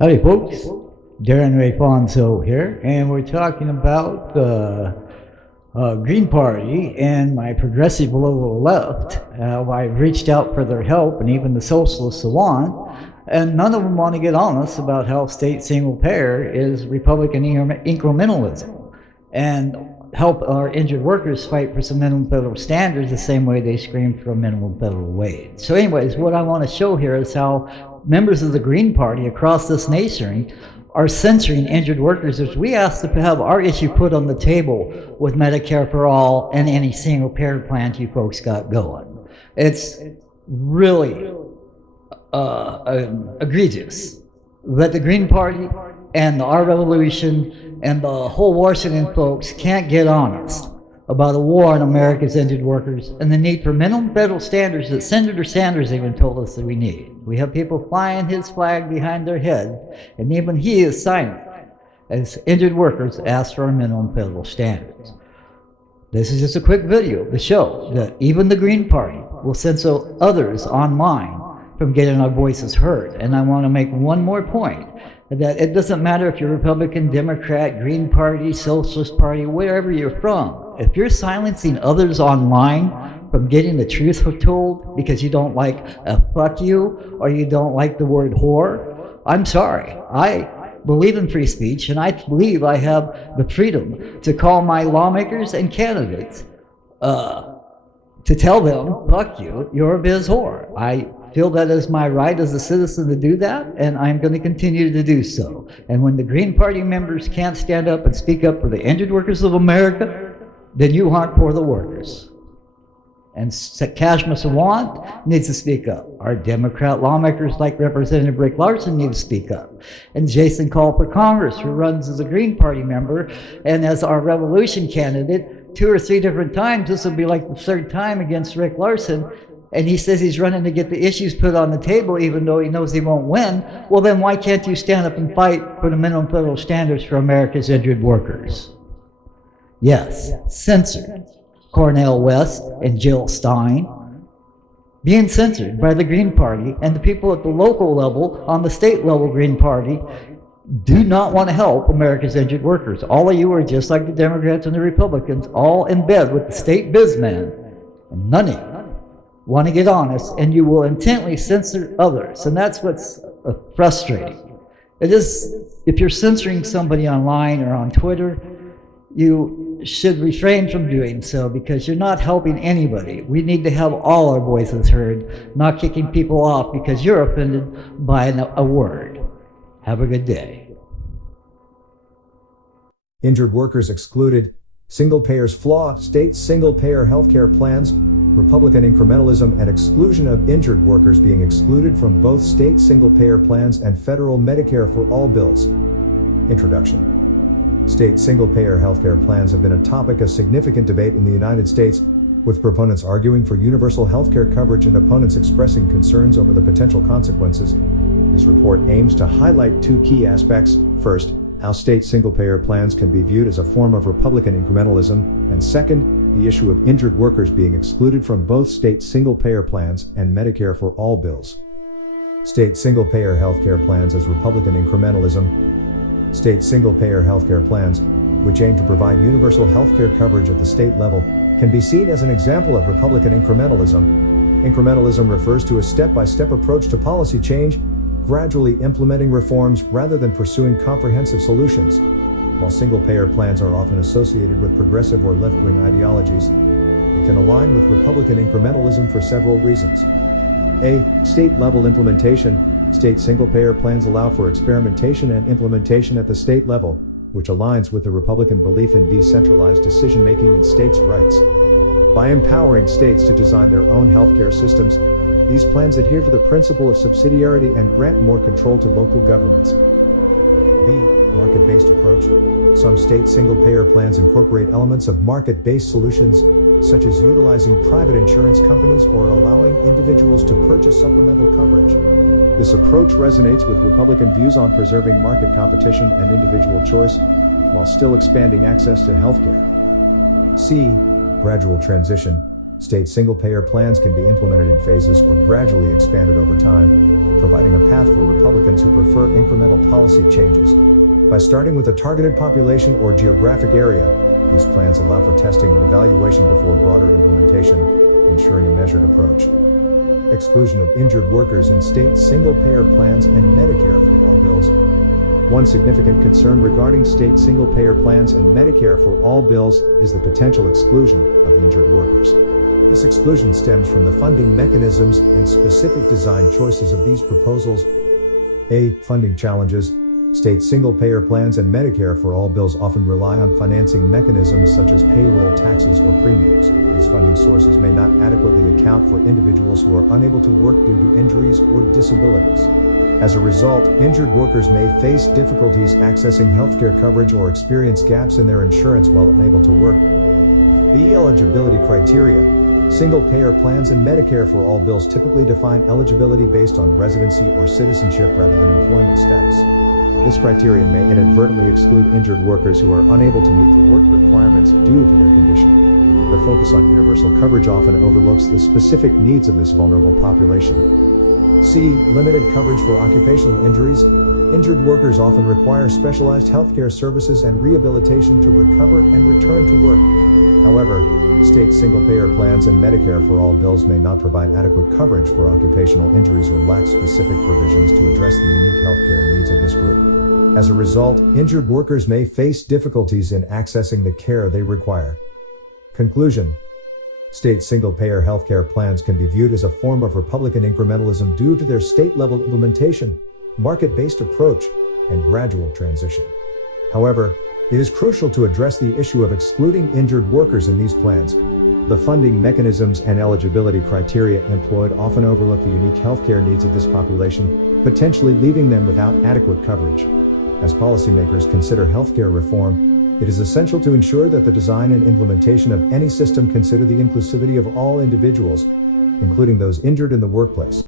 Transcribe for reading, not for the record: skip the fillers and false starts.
Howdy folks, Darren Ray Fonso here, and we're talking about the Green Party and my progressive below left. I've reached out for their help, and even the socialists want, and none of them want to get honest about how state single payer is Republican incrementalism, and help our injured workers fight for some minimum federal standards the same way they scream for a minimum federal wage. So anyways, what I want to show here is how members of the Green Party across this nation are censoring injured workers as we ask to have our issue put on the table with Medicare for all and any single payer plans you folks got going. It's really egregious that the Green Party and our revolution and the whole Washington folks can't get honest about a war on America's injured workers and the need for minimum federal standards that Senator Sanders even told us that we need. We have people flying his flag behind their head, and even he is silent as injured workers ask for minimum federal standards. This is just a quick video to show that even the Green Party will censor others online from getting our voices heard. And I want to make one more point, that it doesn't matter if you're Republican, Democrat, Green Party, Socialist Party, wherever you're from. If you're silencing others online from getting the truth told because you don't like a fuck you or you don't like the word whore, I'm sorry. I believe in free speech, and I believe I have the freedom to call my lawmakers and candidates to tell them, fuck you, you're a biz whore. I feel that is my right as a citizen to do that, and I'm going to continue to do so. And when the Green Party members can't stand up and speak up for the injured workers of America, then you aren't for the workers. And Kashmir Sawant needs to speak up. Our Democrat lawmakers like Representative Rick Larson need to speak up. And Jason Call for Congress, who runs as a Green Party member and as our revolution candidate 2 or 3 different times. This will be like the 3rd time against Rick Larson. And he says he's running to get the issues put on the table even though he knows he won't win. Well, then why can't you stand up and fight for the minimum federal standards for America's injured workers? Yes, censored. Cornel West and Jill Stein being censored by the Green Party, and the people at the local level, on the state level Green Party, do not want to help America's injured workers. All of you are just like the Democrats and the Republicans, all in bed with the state bizman, and none of you want to get honest, and you will intently censor others, and that's what's frustrating. It is, if you're censoring somebody online or on Twitter, you should refrain from doing so because you're not helping anybody. We need to have all our voices heard, not kicking people off because you're offended by a word. Have a good day. Injured workers excluded, single payers flaw, state single payer healthcare plans, Republican incrementalism and exclusion of injured workers being excluded from both state single payer plans and federal Medicare for all bills. Introduction. State single-payer healthcare plans have been a topic of significant debate in the United States, with proponents arguing for universal healthcare coverage and opponents expressing concerns over the potential consequences. This report aims to highlight 2 key aspects. First, how state single-payer plans can be viewed as a form of Republican incrementalism, and second, the issue of injured workers being excluded from both state single-payer plans and Medicare for all bills. State single-payer healthcare plans as Republican incrementalism. State single-payer healthcare plans, which aim to provide universal healthcare coverage at the state level, can be seen as an example of Republican incrementalism. Incrementalism refers to a step-by-step approach to policy change, gradually implementing reforms rather than pursuing comprehensive solutions. While single-payer plans are often associated with progressive or left-wing ideologies, it can align with Republican incrementalism for several reasons. A. State-level implementation. State single-payer plans allow for experimentation and implementation at the state level, which aligns with the Republican belief in decentralized decision-making and states' rights. By empowering states to design their own healthcare systems, these plans adhere to the principle of subsidiarity and grant more control to local governments. B. Market-based approach. Some state single-payer plans incorporate elements of market-based solutions, such as utilizing private insurance companies or allowing individuals to purchase supplemental coverage. This approach resonates with Republican views on preserving market competition and individual choice, while still expanding access to healthcare. C. Gradual transition. State single-payer plans can be implemented in phases or gradually expanded over time, providing a path for Republicans who prefer incremental policy changes. By starting with a targeted population or geographic area, these plans allow for testing and evaluation before broader implementation, ensuring a measured approach. Exclusion of injured workers in state single-payer plans and Medicare for all bills. One significant concern regarding state single-payer plans and Medicare for all bills is the potential exclusion of injured workers. This exclusion stems from the funding mechanisms and specific design choices of these proposals. A. Funding challenges. State single-payer plans and Medicare for all bills often rely on financing mechanisms such as payroll taxes or premiums. These funding sources may not adequately account for individuals who are unable to work due to injuries or disabilities. As a result, injured workers may face difficulties accessing healthcare coverage or experience gaps in their insurance while unable to work. B. Eligibility criteria. Single-payer plans and Medicare for all bills typically define eligibility based on residency or citizenship rather than employment status. This criterion may inadvertently exclude injured workers who are unable to meet the work requirements due to their condition. The focus on universal coverage often overlooks the specific needs of this vulnerable population. C. Limited coverage for occupational injuries. Injured workers often require specialized healthcare services and rehabilitation to recover and return to work. However, state single-payer plans and Medicare for all bills may not provide adequate coverage for occupational injuries or lack specific provisions to address the unique healthcare needs of this group. As a result, injured workers may face difficulties in accessing the care they require. Conclusion. State single-payer healthcare plans can be viewed as a form of Republican incrementalism due to their state-level implementation, market-based approach, and gradual transition. However, it is crucial to address the issue of excluding injured workers in these plans. The funding mechanisms and eligibility criteria employed often overlook the unique healthcare needs of this population, potentially leaving them without adequate coverage. As policymakers consider healthcare reform, it is essential to ensure that the design and implementation of any system consider the inclusivity of all individuals, including those injured in the workplace.